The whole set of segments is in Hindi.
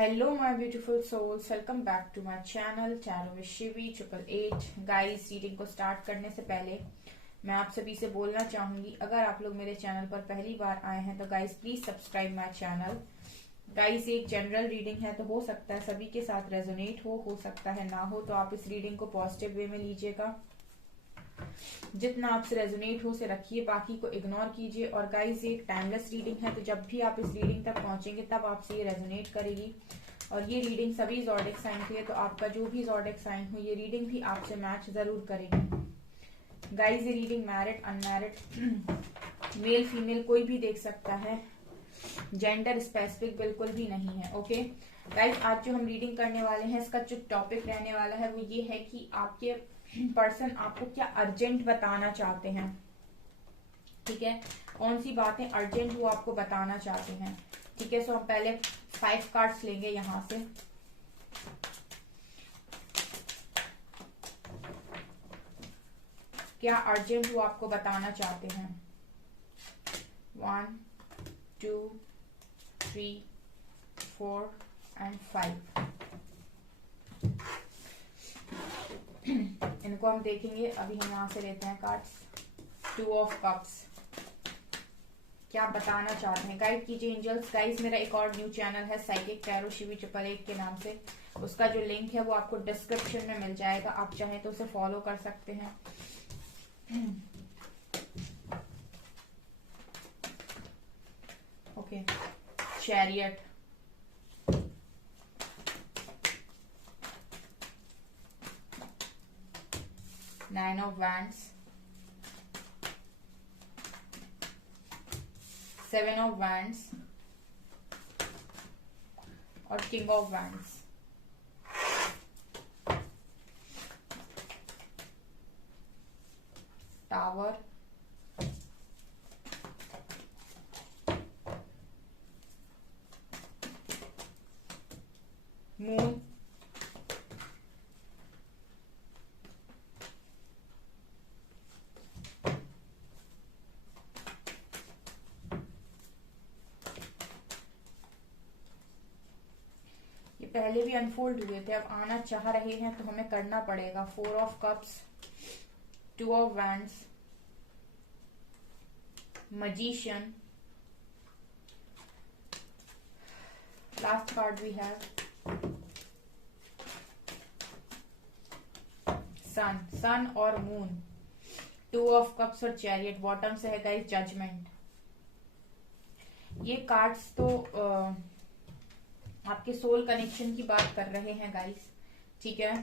Hello, my beautiful souls. Welcome back to my channel Tarot with Shivi 888. Guys, reading को स्टार्ट करने से पहले मैं आप सभी से बोलना चाहूंगी, अगर आप लोग मेरे चैनल पर पहली बार आए हैं तो guys please subscribe my channel. Guys, एक जनरल रीडिंग है तो हो सकता है सभी के साथ रेजोनेट हो सकता है ना हो, तो आप इस रीडिंग को पॉजिटिव वे में लीजिएगा। जितना आपसे रेजोनेट हो से रखिए, बाकी को इग्नोर कीजिए। और गाइस, ये एक टाइमलेस रीडिंग है, तो जब भी आप इस रीडिंग तक पहुंचेंगे तब आपसे ये रेजोनेट करेगी। और ये रीडिंग सभी ज़ोडिएक साइन के लिए, तो आपका जो भी ज़ोडिएक साइन हो ये रीडिंग भी आपसे मैच जरूर करेगी। गाइस, ये reading married unmarried male female कोई भी देख सकता है, जेंडर स्पेसिफिक बिल्कुल भी नहीं है। ओके गाइस, आज जो हम रीडिंग करने वाले हैं इसका जो टॉपिक रहने वाला है वो ये है कि आपके पर्सन आपको क्या अर्जेंट बताना चाहते हैं। ठीक है, कौन सी बातें अर्जेंट वो आपको बताना चाहते हैं। ठीक है, सो हम पहले 5 कार्ड्स लेंगे यहां से। क्या अर्जेंट वो आपको बताना चाहते हैं। 1 2 3 4 एंड 5। इनको हम देखेंगे। अभी हम यहां से लेते हैं कार्ड्स। 2 ऑफ कप्स, क्या बताना चाहते हैं। गाइड कीजिए एंजल्स। गाइस, मेरा एक और न्यू चैनल है साइकिक टैरो शिवी 888 के नाम से, उसका जो लिंक है वो आपको डिस्क्रिप्शन में मिल जाएगा, आप चाहें तो उसे फॉलो कर सकते हैं। Okay, chariot, nine of wands, 7 of wands और king of wands. Tower, moon, ये पहले भी अनफोल्ड हुए थे, अब आना चाह रहे हैं तो हमें करना पड़ेगा। 4 of cups, 2 of wands, magician, last card we have sun और मून, 2 ऑफ कप्स और चैरियट। बॉटम से है गाइस जजमेंट। ये कार्ड्स तो आपके सोल कनेक्शन की बात कर रहे हैं गाइस। ठीक है,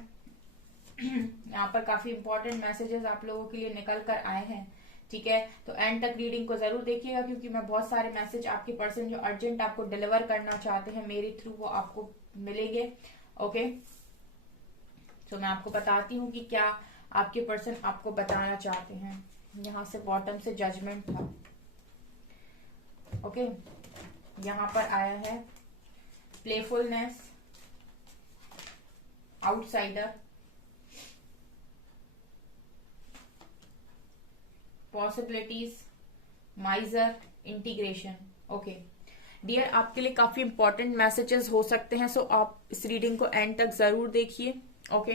यहाँ पर काफी इंपॉर्टेंट मैसेजेस आप लोगों के लिए निकल कर आए हैं। ठीक है, तो एंड तक रीडिंग को जरूर देखिएगा, क्योंकि मैं बहुत सारे मैसेज आपके पर्सन जो अर्जेंट आपको डिलीवर करना चाहते हैं मेरे थ्रू वो आपको मिलेंगे। ओके, तो मैं आपको बताती हूँ कि क्या आपके पर्सन आपको बताना चाहते हैं। यहाँ से बॉटम से जजमेंट था। ओके, यहाँ पर आया है playfulness, outsider, possibilities, miser, integration. Okay dear, आपके लिए काफी इंपॉर्टेंट मैसेजेस हो सकते हैं, सो आप इस रीडिंग को एंड तक जरूर देखिए। ओके,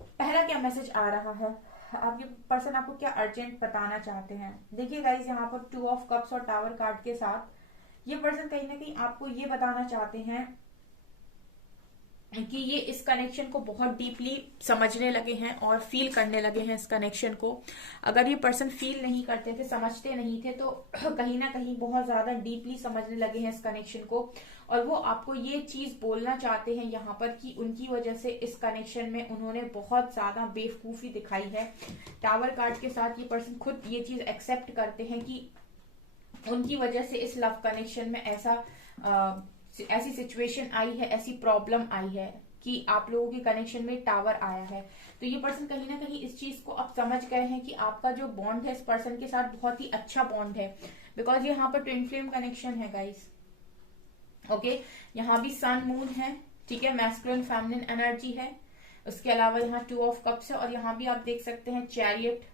पहला क्या मैसेज आ रहा है, आपके पर्सन आपको क्या अर्जेंट बताना चाहते हैं। देखिए गाइस, यहाँ पर 2 ऑफ कप्स और टावर कार्ड के साथ ये पर्सन कहीं ना कहीं आपको ये बताना चाहते हैं कि ये इस कनेक्शन को बहुत डीपली समझने लगे हैं और फील करने लगे हैं इस कनेक्शन को। अगर ये पर्सन फील नहीं करते थे, समझते नहीं थे, तो कहीं ना कहीं बहुत ज्यादा डीपली समझने लगे हैं इस कनेक्शन को। और वो आपको ये चीज बोलना चाहते हैं यहाँ पर कि उनकी वजह से इस कनेक्शन में उन्होंने बहुत ज्यादा बेवकूफी दिखाई है। टावर कार्ड के साथ ये पर्सन खुद ये चीज एक्सेप्ट करते हैं कि उनकी वजह से इस लव कनेक्शन में ऐसी सिचुएशन आई है, ऐसी प्रॉब्लम आई है कि आप लोगों के कनेक्शन में टावर आया है। तो ये पर्सन कहीं ना कहीं इस चीज को अब समझ गए हैं कि आपका जो बॉन्ड है इस पर्सन के साथ बहुत ही अच्छा बॉन्ड है, बिकॉज यहाँ पर ट्विन फ्लेम कनेक्शन है गाइस। ओके, यहाँ भी सन मून है। ठीक है, मैस्कुलिन फेमिनिन एनर्जी है। उसके अलावा यहाँ 2 ऑफ कप्स है और यहाँ भी आप देख सकते हैं चैरियट।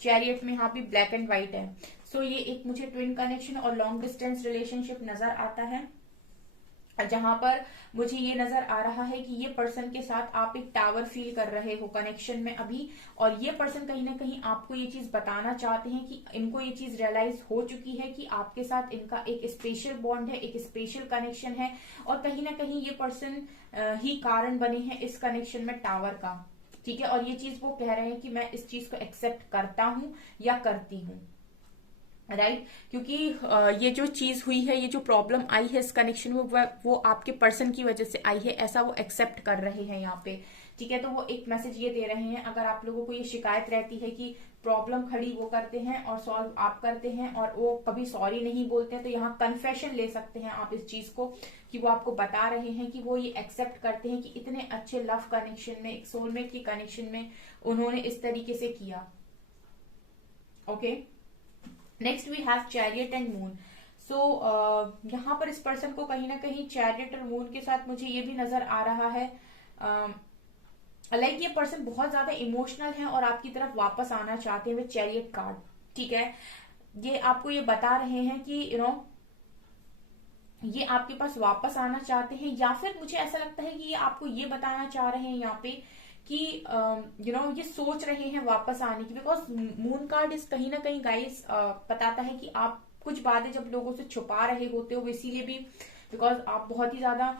चैरियट में यहाँ भी ब्लैक एंड व्हाइट है। सो ये एक मुझे ट्विन कनेक्शन और लॉन्ग डिस्टेंस रिलेशनशिप नजर आता है। जहां पर मुझे ये नजर आ रहा है कि ये पर्सन के साथ आप एक टावर फील कर रहे हो कनेक्शन में अभी, और ये पर्सन कहीं ना कहीं आपको ये चीज बताना चाहते हैं कि इनको ये चीज रियलाइज हो चुकी है कि आपके साथ इनका एक स्पेशल बॉन्ड है, एक स्पेशल कनेक्शन है, और कहीं ना कहीं ये पर्सन ही कारण बने हैं इस कनेक्शन में टावर का। ठीक है, और ये चीज वो कह रहे हैं कि मैं इस चीज को एक्सेप्ट करता हूं या करती हूँ, राइट क्योंकि ये जो चीज हुई है, ये जो प्रॉब्लम आई है इस कनेक्शन में, वो आपके पर्सन की वजह से आई है, ऐसा वो एक्सेप्ट कर रहे हैं यहाँ पे। ठीक है, तो वो एक मैसेज ये दे रहे हैं, अगर आप लोगों को ये शिकायत रहती है कि प्रॉब्लम खड़ी वो करते हैं और सॉल्व आप करते हैं और वो कभी सॉरी नहीं बोलते हैं, तो यहाँ कन्फेशन ले सकते हैं आप इस चीज को कि वो आपको बता रहे हैं कि वो ये एक्सेप्ट करते हैं कि इतने अच्छे लव कनेक्शन में, एक सोलमेट की कनेक्शन में उन्होंने इस तरीके से किया। Okay, next we have chariot and moon. So यहाँ पर इस पर्सन को कहीं ना कहीं चैरियट और मून के साथ मुझे ये भी नजर आ रहा है, लाइक ये पर्सन बहुत ज्यादा इमोशनल है और आपकी तरफ वापस आना चाहते हैं विद चैरियट कार्ड। ठीक है, ये आपको ये बता रहे हैं कि ये आपके पास वापस आना चाहते हैं, या फिर मुझे ऐसा लगता है कि ये आपको ये बताना चाह रहे हैं यहाँ पे कि ये सोच रहे हैं वापस आने की, बिकॉज मून कार्ड इस कहीं ना कहीं गाइस बताता है कि आप कुछ बातें जब लोगों से छुपा रहे होते हो, इसीलिए भी बिकॉज आप बहुत ही ज्यादा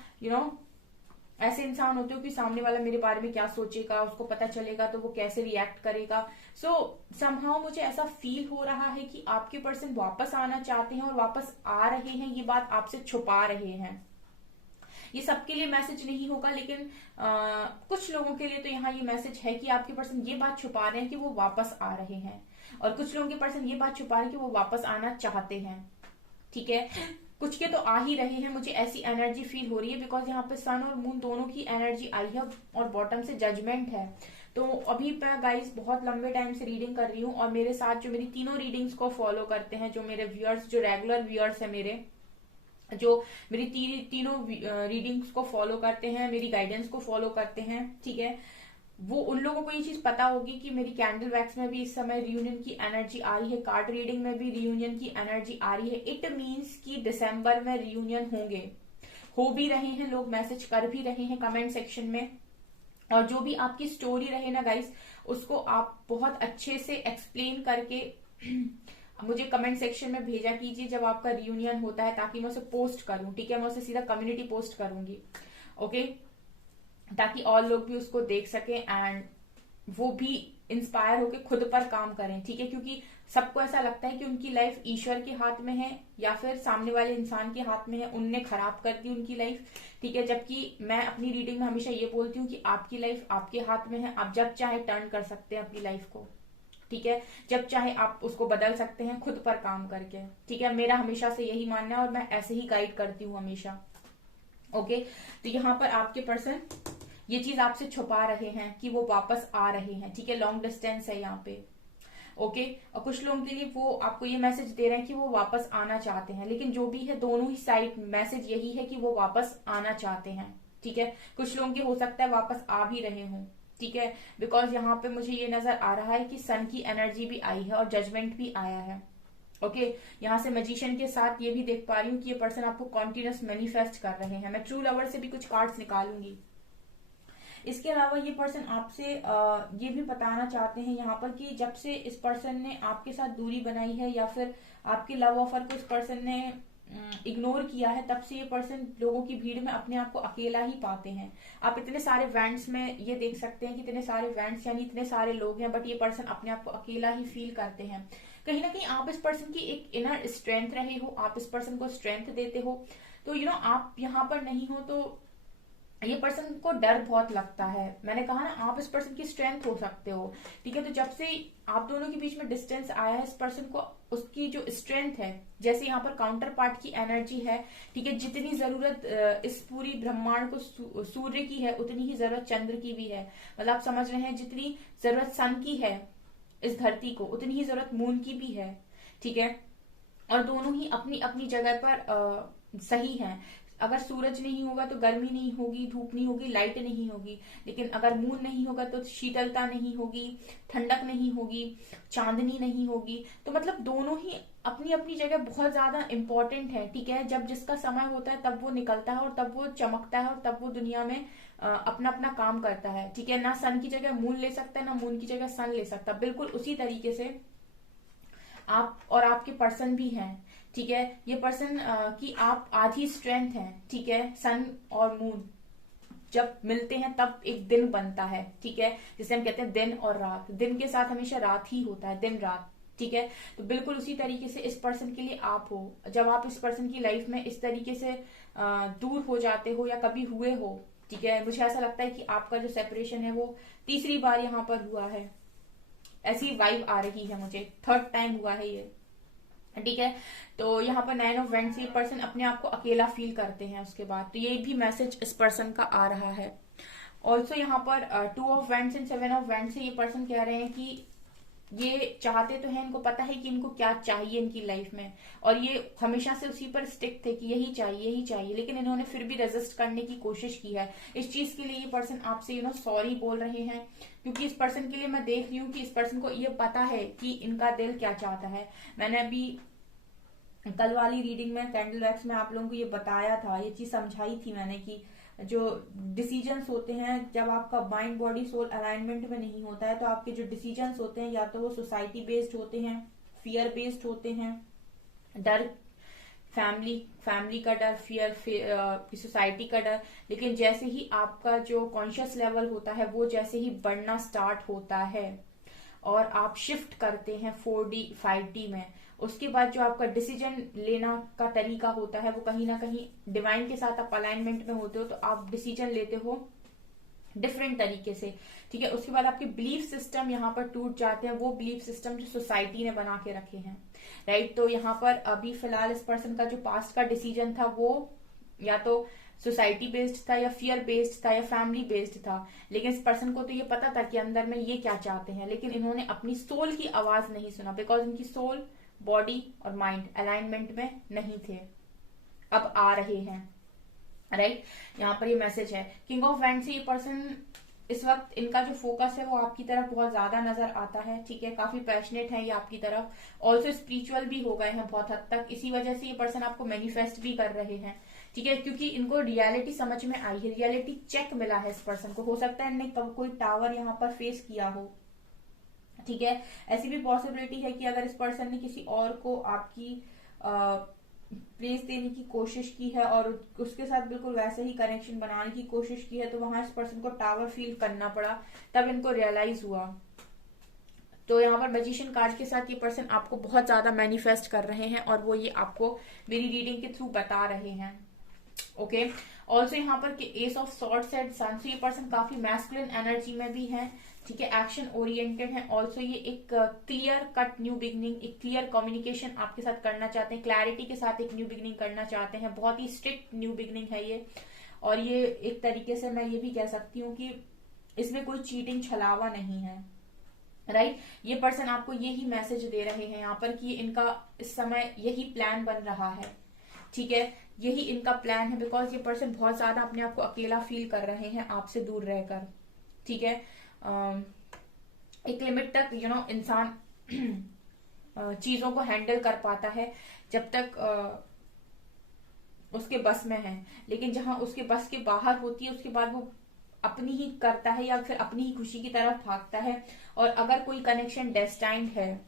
ऐसे इंसान होते हो कि सामने वाला मेरे बारे में क्या सोचेगा, उसको पता चलेगा तो वो कैसे रिएक्ट करेगा। सो समहाउ मुझे ऐसा फील हो रहा है कि आपके पर्सन वापस आना चाहते हैं और वापस आ रहे हैं, ये बात आपसे छुपा रहे हैं। ये सबके लिए मैसेज नहीं होगा, लेकिन कुछ लोगों के लिए तो यहाँ ये मैसेज है कि आपके पर्सन ये बात छुपा रहे हैं कि वो वापस आ रहे हैं, और कुछ लोगों के पर्सन ये बात छुपा रहे हैं कि वो वापस आना चाहते हैं। ठीक है, कुछ के तो आ ही रहे हैं, मुझे ऐसी एनर्जी फील हो रही है, बिकॉज यहाँ पे सन और मून दोनों की एनर्जी आई है और बॉटम से जजमेंट है। तो अभी मैं गाइस बहुत लंबे टाइम से रीडिंग कर रही हूँ, और मेरे साथ जो मेरी तीनों रीडिंग्स को फॉलो करते हैं, जो मेरे व्यूअर्स, जो रेगुलर व्यूअर्स है मेरे, जो मेरी तीनों रीडिंग्स को फॉलो करते हैं, मेरी गाइडेंस को फॉलो करते हैं, ठीक है, वो उन लोगों को ये चीज पता होगी कि मेरी कैंडल वैक्स में भी इस समय रियूनियन की एनर्जी आ रही है, कार्ड रीडिंग में भी रियूनियन की एनर्जी आ रही है। इट मीन्स कि दिसंबर में रियूनियन होंगे, हो भी रहे हैं, लोग मैसेज कर भी रहे हैं कमेंट सेक्शन में। और जो भी आपकी स्टोरी रहे ना गाइस, उसको आप बहुत अच्छे से एक्सप्लेन करके मुझे कमेंट सेक्शन में भेजा कीजिए जब आपका रियूनियन होता है, ताकि मैं उसे पोस्ट करूं। ठीक है, मैं उसे सीधा कम्युनिटी पोस्ट करूंगी, ओके, ताकि और लोग भी उसको देख सकें एंड वो भी इंस्पायर होके खुद पर काम करें। ठीक है, क्योंकि सबको ऐसा लगता है कि उनकी लाइफ ईश्वर के हाथ में है या फिर सामने वाले इंसान के हाथ में है, उनने खराब कर दी उनकी लाइफ। ठीक है, जबकि मैं अपनी रीडिंग में हमेशा ये बोलती हूँ कि आपकी लाइफ आपके हाथ में है, आप जब चाहे टर्न कर सकते हैं अपनी लाइफ को। ठीक है, जब चाहे आप उसको बदल सकते हैं खुद पर काम करके। ठीक है, मेरा हमेशा से यही मानना है और मैं ऐसे ही गाइड करती हूँ हमेशा। ओके, तो यहाँ पर आपके पर्सन ये चीज आपसे छुपा रहे हैं कि वो वापस आ रहे हैं। ठीक है, लॉन्ग डिस्टेंस है यहाँ पे। ओके, और कुछ लोगों के लिए वो आपको ये मैसेज दे रहे हैं कि वो वापस आना चाहते हैं, लेकिन जो भी है दोनों ही साइड मैसेज यही है कि वो वापस आना चाहते हैं। ठीक है, कुछ लोगों के हो सकता है वापस आ भी रहे हों। ठीक है, बिकॉज यहाँ पे मुझे ये नजर आ रहा है कि सन की एनर्जी भी आई है और जजमेंट भी आया है। ओके, यहाँ से मैजिशियन के साथ ये भी देख पा रही हूँ कि ये पर्सन आपको कॉन्टिन्यूस मैनिफेस्ट कर रहे हैं। मैं ट्रू लवर से भी कुछ कार्ड्स निकालूंगी। इसके अलावा ये पर्सन आपसे ये भी बताना चाहते हैं यहाँ पर कि जब से इस पर्सन ने आपके साथ दूरी बनाई है या फिर आपके लव ऑफर को इस पर्सन ने इग्नोर किया है, तब से ये पर्सन लोगों की भीड़ में अपने आप को अकेला ही पाते हैं। आप इतने सारे वेंट्स में ये देख सकते हैं कि इतने सारे वेंट्स यानी इतने सारे लोग हैं, बट ये पर्सन अपने आप को अकेला ही फील करते हैं। कहीं ना कहीं आप इस पर्सन की एक इनर स्ट्रेंथ रहे हो, आप इस पर्सन को स्ट्रेंथ देते हो, तो आप यहाँ पर नहीं हो तो ये पर्सन को डर बहुत लगता है। मैंने कहा ना, आप इस पर्सन की स्ट्रेंथ हो सकते हो। ठीक है, तो जब से आप दोनों के बीच में डिस्टेंस आया है, इस पर्सन को उसकी जो स्ट्रेंथ है, जैसे यहाँ पर काउंटर पार्ट की एनर्जी है, ठीक है, जितनी जरूरत इस पूरी ब्रह्मांड को सूर्य की है, उतनी ही जरूरत चंद्र की भी है। मतलब आप समझ रहे हैं, जितनी जरूरत सन की है इस धरती को, उतनी ही जरूरत मून की भी है। ठीक है, और दोनों ही अपनी अपनी जगह पर सही है। अगर सूरज नहीं होगा तो गर्मी नहीं होगी, धूप नहीं होगी, लाइट नहीं होगी। लेकिन अगर मून नहीं होगा तो शीतलता नहीं होगी, ठंडक नहीं होगी, चांदनी नहीं होगी। तो मतलब दोनों ही अपनी अपनी जगह बहुत ज्यादा इंपॉर्टेंट है, ठीक है। जब जिसका समय होता है तब वो निकलता है और तब वो चमकता है और तब वो दुनिया में अपना अपना काम करता है, ठीक है। ना सन की जगह मून ले सकता है, ना मून की जगह सन ले सकता। बिल्कुल उसी तरीके से आप और आपके पर्सन भी हैं, ठीक है। ये पर्सन की आप आधी स्ट्रेंथ है, ठीक है। सन और मून जब मिलते हैं तब एक दिन बनता है, ठीक है। जिसे हम कहते हैं दिन और रात। दिन के साथ हमेशा रात ही होता है, दिन रात, ठीक है। तो बिल्कुल उसी तरीके से इस पर्सन के लिए आप हो। जब आप इस पर्सन की लाइफ में इस तरीके से दूर हो जाते हो या कभी हुए हो, ठीक है। मुझे ऐसा लगता है कि आपका जो सेपरेशन है वो तीसरी बार यहाँ पर हुआ है, ऐसी वाइब आ रही है मुझे। थर्ड टाइम हुआ है ये, ठीक है। तो यहाँ पर 9 ऑफ वेंट्स, ये पर्सन अपने आप को अकेला फील करते हैं उसके बाद। तो ये भी मैसेज इस पर्सन का आ रहा है। ऑल्सो यहाँ पर 2 of vents and 7 of vents से ये पर्सन कह रहे हैं कि ये चाहते तो हैं, इनको पता है कि इनको क्या चाहिए इनकी लाइफ में, और ये हमेशा से उसी पर स्टिक थे कि यही चाहिए यही चाहिए। लेकिन इन्होंने फिर भी रेजिस्ट करने की कोशिश की है। इस चीज के लिए ये पर्सन आपसे सॉरी बोल रहे हैं, क्योंकि इस पर्सन के लिए मैं देख रही हूँ कि इस पर्सन को ये पता है कि इनका दिल क्या चाहता है। मैंने अभी कल वाली रीडिंग में कैंडल वैक्स में आप लोगों को ये बताया था, ये चीज समझाई थी मैंने कि जो डिसीजंस होते हैं, जब आपका माइंड बॉडी सोल अलाइनमेंट में नहीं होता है, तो आपके जो डिसीजंस होते हैं या तो वो सोसाइटी बेस्ड होते हैं, फियर बेस्ड होते हैं, डर, फैमिली का डर, फियर, सोसाइटी का डर। लेकिन जैसे ही आपका जो कॉन्शियस लेवल होता है वो जैसे ही बढ़ना स्टार्ट होता है और आप शिफ्ट करते हैं 4D 5D में, उसके बाद जो आपका डिसीजन लेना का तरीका होता है वो कहीं ना कहीं डिवाइन के साथ आप अलाइनमेंट में होते हो, तो आप डिसीजन लेते हो डिफरेंट तरीके से, ठीक है। उसके बाद आपके बिलीफ सिस्टम यहाँ पर टूट जाते हैं, वो बिलीफ सिस्टम जो सोसाइटी ने बना के रखे हैं, राइट। तो यहाँ पर अभी फिलहाल इस पर्सन का जो पास्ट का डिसीजन था वो या तो सोसाइटी बेस्ड था या फियर बेस्ड था या फैमिली बेस्ड था। लेकिन इस पर्सन को तो ये पता था कि अंदर में ये क्या चाहते हैं, लेकिन इन्होंने अपनी सोल की आवाज नहीं सुना, बिकॉज इनकी सोल, बॉडी और माइंड अलाइनमेंट में नहीं थे। अब आ रहे हैं, राइट। यहाँ पर ये मैसेज है किंग ऑफ वैंड से ये पर्सन इस वक्त इनका जो फोकस है वो आपकी तरफ बहुत ज्यादा नजर आता है, ठीक है। काफी पैशनेट है ये आपकी तरफ। ऑल्सो स्पिरिचुअल भी हो गए हैं बहुत हद तक, इसी वजह से ये पर्सन आपको मैनिफेस्ट भी कर रहे हैं, ठीक है। क्योंकि इनको रियलिटी समझ में आई है, रियलिटी चेक मिला है इस पर्सन को। हो सकता है इन्हें कोई टावर यहाँ पर फेस किया हो, ठीक है। ऐसी भी पॉसिबिलिटी है कि अगर इस पर्सन ने किसी और को आपकी प्लेस देने की कोशिश की है और उसके साथ बिल्कुल वैसे ही कनेक्शन बनाने की कोशिश की है, तो वहां इस पर्सन को टावर फील करना पड़ा, तब इनको रियलाइज हुआ। तो यहाँ पर मैजिशियन कार्ड के साथ ये पर्सन आपको बहुत ज्यादा मैनिफेस्ट कर रहे हैं और वो ये आपको मेरी रीडिंग के थ्रू बता रहे हैं, ओके। ऑल्सो यहाँ पर एस ऑफ सॉर्ड्स एंड सन, ये पर्सन काफी मैस्कुलिन एनर्जी में भी है, ठीक है। एक्शन ओरिएंटेड है। ऑल्सो ये एक क्लियर कट न्यू बिगनिंग, एक क्लियर कम्युनिकेशन आपके साथ करना चाहते हैं, क्लैरिटी के साथ एक न्यू बिगनिंग करना चाहते हैं। बहुत ही स्ट्रिक्ट न्यू बिगनिंग है ये, और ये एक तरीके से मैं ये भी कह सकती हूँ कि इसमें कोई चीटिंग छलावा नहीं है, राइट। ये पर्सन आपको यही मैसेज दे रहे हैं यहाँ पर कि इनका इस समय यही प्लान बन रहा है, ठीक है। यही इनका प्लान है, बिकॉज ये पर्सन बहुत ज्यादा अपने आप को अकेला फील कर रहे हैं आपसे दूर रहकर, ठीक है। एक लिमिट तक इंसान चीजों को हैंडल कर पाता है जब तक उसके बस में है, लेकिन जहां उसके बस के बाहर होती है उसके बाद वो अपनी ही करता है या फिर अपनी ही खुशी की तरफ भागता है। और अगर कोई कनेक्शन डेस्टाइन्ड है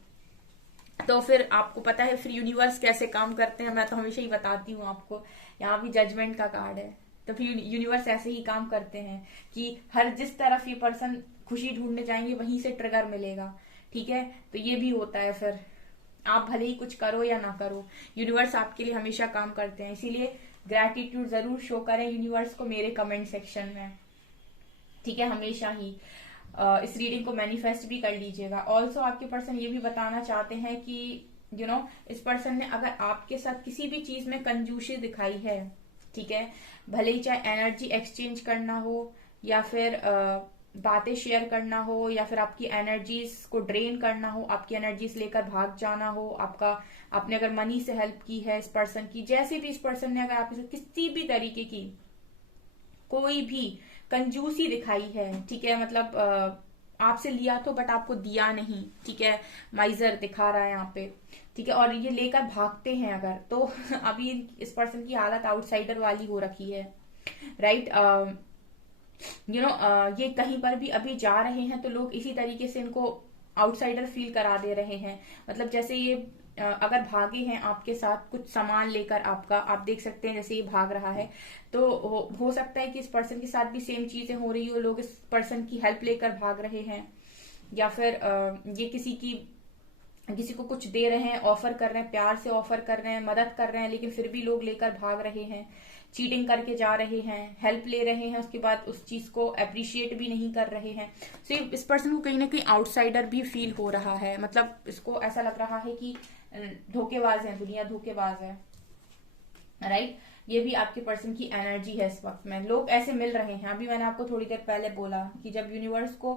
तो फिर आपको पता है फिर यूनिवर्स कैसे काम करते हैं, मैं तो हमेशा ही बताती हूँ आपको। यहाँ भी जजमेंट का कार्ड है, तो फिर यूनिवर्स ऐसे ही काम करते हैं कि हर जिस तरफ ये पर्सन खुशी ढूंढने जाएंगे वहीं से ट्रिगर मिलेगा, ठीक है। तो ये भी होता है, फिर आप भले ही कुछ करो या ना करो, यूनिवर्स आपके लिए हमेशा काम करते हैं। इसीलिए ग्रैटिट्यूड जरूर शो करें यूनिवर्स को मेरे कमेंट सेक्शन में, ठीक है, हमेशा ही। इस रीडिंग को मैनिफेस्ट भी कर लीजिएगा। ऑल्सो आपके पर्सन ये भी बताना चाहते हैं कि इस पर्सन ने अगर आपके साथ किसी भी चीज में कंजूसी दिखाई है, ठीक है, भले ही चाहे एनर्जी एक्सचेंज करना हो या फिर बातें शेयर करना हो, या फिर आपकी एनर्जीज को ड्रेन करना हो, आपकी एनर्जीज लेकर भाग जाना हो, आपने अगर मनी से हेल्प की है इस पर्सन की, जैसे भी इस पर्सन ने अगर आपके साथ किसी भी तरीके की कोई भी कंजूसी दिखाई है, ठीक है, मतलब आपसे लिया तो बट आपको दिया नहीं, ठीक है, माइजर दिखा रहा है यहाँ पे, ठीक है, और ये लेकर भागते हैं अगर, तो अभी इस पर्सन की हालत आउटसाइडर वाली हो रखी है, राइट। ये कहीं पर भी अभी जा रहे हैं तो लोग इसी तरीके से इनको आउटसाइडर फील करा दे रहे हैं। मतलब जैसे ये अगर भागे हैं आपके साथ कुछ सामान लेकर आपका, आप देख सकते हैं जैसे ये भाग रहा है, तो हो सकता है कि इस पर्सन के साथ भी सेम चीजें हो रही हो, लोग इस पर्सन की हेल्प लेकर भाग रहे हैं, या फिर ये किसी को कुछ दे रहे हैं, ऑफर कर रहे हैं, प्यार से ऑफर कर रहे हैं, मदद कर रहे हैं, लेकिन फिर भी लोग लेकर भाग रहे हैं, चीटिंग करके जा रहे हैं, हेल्प ले रहे हैं, उसके बाद उस चीज को अप्रिशिएट भी नहीं कर रहे हैं। तो इस पर्सन को कहीं ना कहीं आउटसाइडर भी फील हो रहा है, मतलब इसको ऐसा लग रहा है कि धोखेबाज है, दुनिया धोखेबाज है, राइट। ये भी आपके पर्सन की एनर्जी है इस वक्त में। लोग ऐसे मिल रहे हैं। अभी मैंने आपको थोड़ी देर पहले बोला कि जब यूनिवर्स को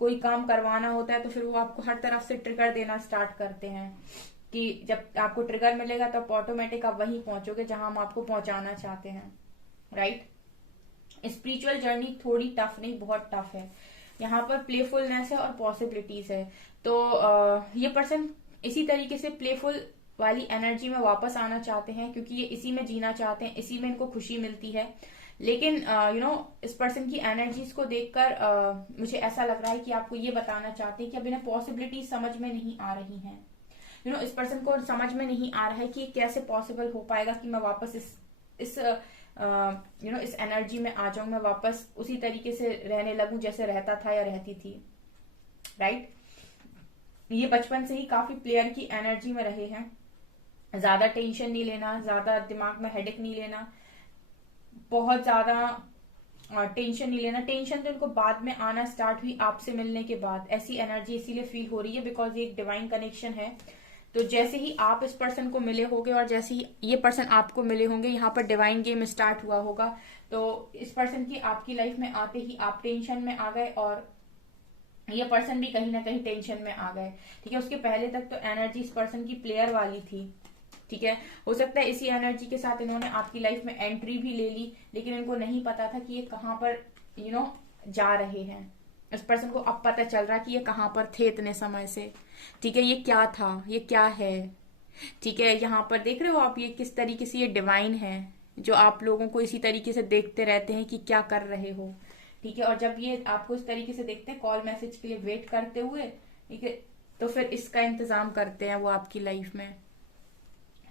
कोई काम करवाना होता है तो फिर वो आपको हर तरफ से ट्रिगर देना स्टार्ट करते हैं, कि जब आपको ट्रिगर मिलेगा तो ऑटोमेटिक आप वहीं पहुंचोगे जहां हम आपको पहुंचाना चाहते हैं, राइट। स्पिरिचुअल जर्नी थोड़ी टफ नहीं, बहुत टफ है। यहाँ पर प्लेफुलनेस है और पॉसिबिलिटीज है। तो ये पर्सन इसी तरीके से प्लेफुल वाली एनर्जी में वापस आना चाहते हैं, क्योंकि ये इसी में जीना चाहते हैं, इसी में इनको खुशी मिलती है। लेकिन इस पर्सन की एनर्जीज को देखकर मुझे ऐसा लग रहा है कि आपको ये बताना चाहते हैं कि अब इन्हें पॉसिबिलिटीज समझ में नहीं आ रही हैं। इस पर्सन को समझ में नहीं आ रहा है कि कैसे पॉसिबल हो पाएगा कि मैं वापस इस एनर्जी में आ जाऊं, मैं वापस उसी तरीके से रहने लगूं जैसे रहता था या रहती थी, राइट। ये बचपन से ही काफी प्लेयर की एनर्जी में रहे हैं। ज्यादा टेंशन नहीं लेना, ज्यादा दिमाग में हेडेक नहीं लेना, बहुत ज्यादा टेंशन नहीं लेना। टेंशन तो इनको बाद में आना स्टार्ट हुई आपसे मिलने के बाद, ऐसी एनर्जी इसीलिए फील हो रही है बिकॉज ये एक डिवाइन कनेक्शन है। तो जैसे ही आप इस पर्सन को मिले होंगे और जैसे ही ये पर्सन आपको मिले होंगे, यहाँ पर डिवाइन गेम स्टार्ट हुआ होगा। तो इस पर्सन की आपकी लाइफ में आते ही आप टेंशन में आ गए और ये पर्सन भी कहीं ना कहीं टेंशन में आ गए, ठीक है। उसके पहले तक तो एनर्जी इस पर्सन की प्लेयर वाली थी, ठीक है। हो सकता है इसी एनर्जी के साथ इन्होंने आपकी लाइफ में एंट्री भी ले ली, लेकिन इनको नहीं पता था कि ये कहाँ पर जा रहे हैं। इस पर्सन को अब पता चल रहा कि ये कहाँ पर थे इतने समय से, ठीक है। ये क्या था, ये क्या है, ठीक है। यहाँ पर देख रहे हो आप, ये किस तरीके से ये डिवाइन है जो आप लोगों को इसी तरीके से देखते रहते हैं कि क्या कर रहे हो, ठीक है। और जब ये आपको इस तरीके से देखते हैं कॉल मैसेज के लिए वेट करते हुए, ठीक है, तो फिर इसका इंतजाम करते हैं वो आपकी लाइफ में,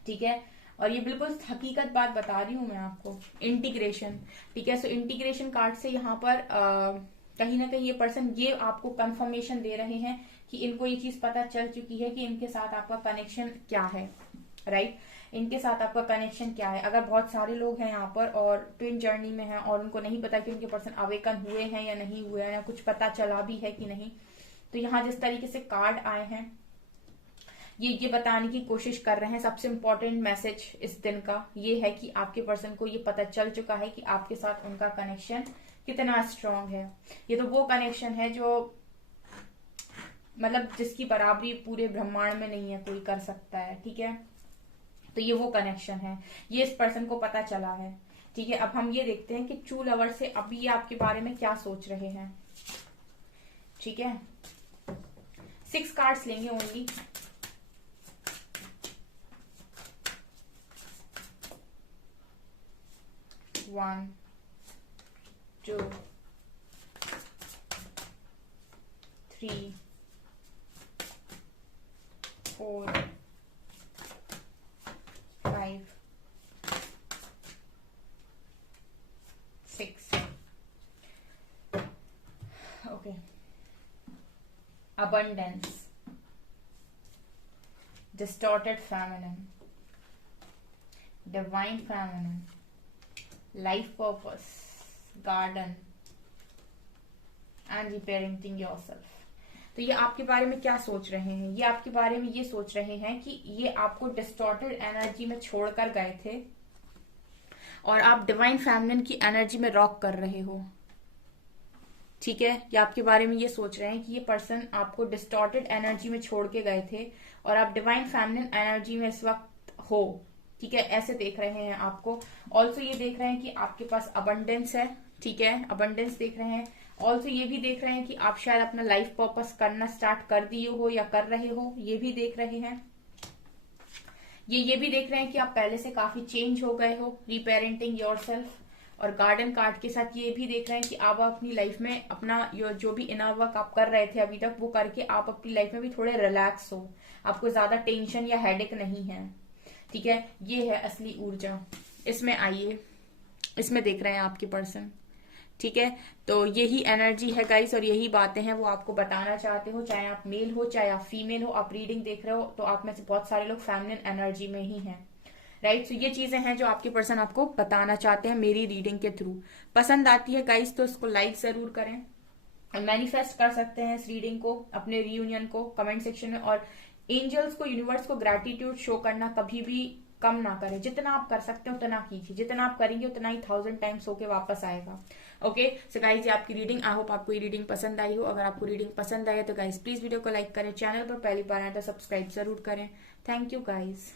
ठीक है। और ये बिल्कुल हकीकत बात बता रही हूं मैं आपको। इंटीग्रेशन, ठीक है। सो इंटीग्रेशन कार्ड से यहाँ पर कहीं ना कहीं ये पर्सन ये आपको कंफर्मेशन दे रहे हैं कि इनको ये चीज पता चल चुकी है कि इनके साथ आपका कनेक्शन क्या है, राइट। इनके साथ आपका कनेक्शन क्या है। अगर बहुत सारे लोग हैं यहाँ पर और ट्विन जर्नी में हैं और उनको नहीं पता कि उनके पर्सन अवेकन हुए हैं या नहीं हुए हैं, या कुछ पता चला भी है कि नहीं, तो यहाँ जिस तरीके से कार्ड आए हैं ये बताने की कोशिश कर रहे हैं। सबसे इम्पोर्टेंट मैसेज इस दिन का ये है कि आपके पर्सन को ये पता चल चुका है कि आपके साथ उनका कनेक्शन कितना स्ट्रांग है। ये तो वो कनेक्शन है जो मतलब जिसकी बराबरी पूरे ब्रह्मांड में नहीं है, कोई कर सकता है, ठीक है। तो ये वो कनेक्शन है, ये इस पर्सन को पता चला है, ठीक है। अब हम ये देखते हैं कि ट्रू लवर से अभी ये आपके बारे में क्या सोच रहे हैं, ठीक है। 6 कार्ड्स लेंगे only. One, 2, 3, 4, 5, 6. Okay. Abundance, distorted feminine, divine feminine, life purpose, garden and reparenting yourself. तो ये आपके बारे में क्या सोच रहे हैं? ये आपके बारे में ये सोच रहे हैं कि ये आपको डिस्टॉर्टेड एनर्जी में छोड़कर गए थे और आप डिवाइन फेमिनिन की एनर्जी में रॉक कर रहे हो, ठीक है, या आपके बारे में ये सोच रहे हैं कि ये पर्सन आपको डिस्टॉर्टेड एनर्जी में छोड़ के गए थे और आप डिवाइन फेमिनिन एनर्जी में इस वक्त हो। ठीक है, ऐसे देख रहे हैं आपको। ऑल्सो ये देख रहे हैं कि आपके पास अबंडेंस है। ठीक है, अबंडेंस देख रहे हैं। ऑल्सो ये भी देख रहे हैं कि आप शायद अपना लाइफ पर्पस करना स्टार्ट कर दिए हो या कर रहे हो, ये भी देख रहे हैं। ये भी देख रहे हैं कि आप पहले से काफी चेंज हो गए हो, रीपेरेंटिंग योरसेल्फ। और गार्डन कार्ड के साथ ये भी देख रहे हैं कि आप अपनी लाइफ में अपना जो भी इनर वर्क आप कर रहे थे अभी तक, वो करके आप अपनी लाइफ में भी थोड़े रिलैक्स हो, आपको ज्यादा टेंशन या हेडेक नहीं है। ठीक है, ये है असली ऊर्जा। इसमें आइए, इसमें देख रहे हैं आपके पर्सन। ठीक है, तो यही एनर्जी है गाइस, और यही बातें हैं वो आपको बताना चाहते हो। चाहे आप मेल हो चाहे आप फीमेल हो, आप रीडिंग देख रहे हो तो आप में से बहुत सारे लोग फेमिनिन एनर्जी में ही हैं। राइट, तो ये चीजें हैं जो आपके पर्सन आपको बताना चाहते हैं मेरी रीडिंग के थ्रू। पसंद आती है गाइस तो इसको लाइक जरूर करें। मैनिफेस्ट कर सकते हैं इस रीडिंग को, अपने रीयूनियन को कमेंट सेक्शन में। और एंजल्स को, यूनिवर्स को ग्रैटिट्यूड शो करना कभी भी कम ना करें। जितना आप कर सकते हैं उतना कीजिए, जितना आप करेंगे उतना ही 1000 टाइम्स होके वापस आएगा। ओके, सो गाइज ये आपकी रीडिंग, आई होप आपको ये रीडिंग पसंद आई हो। अगर आपको रीडिंग पसंद आई है तो गाइज प्लीज वीडियो को लाइक करें, चैनल पर पहली बार आए तो सब्सक्राइब जरूर करें। Thank you guys.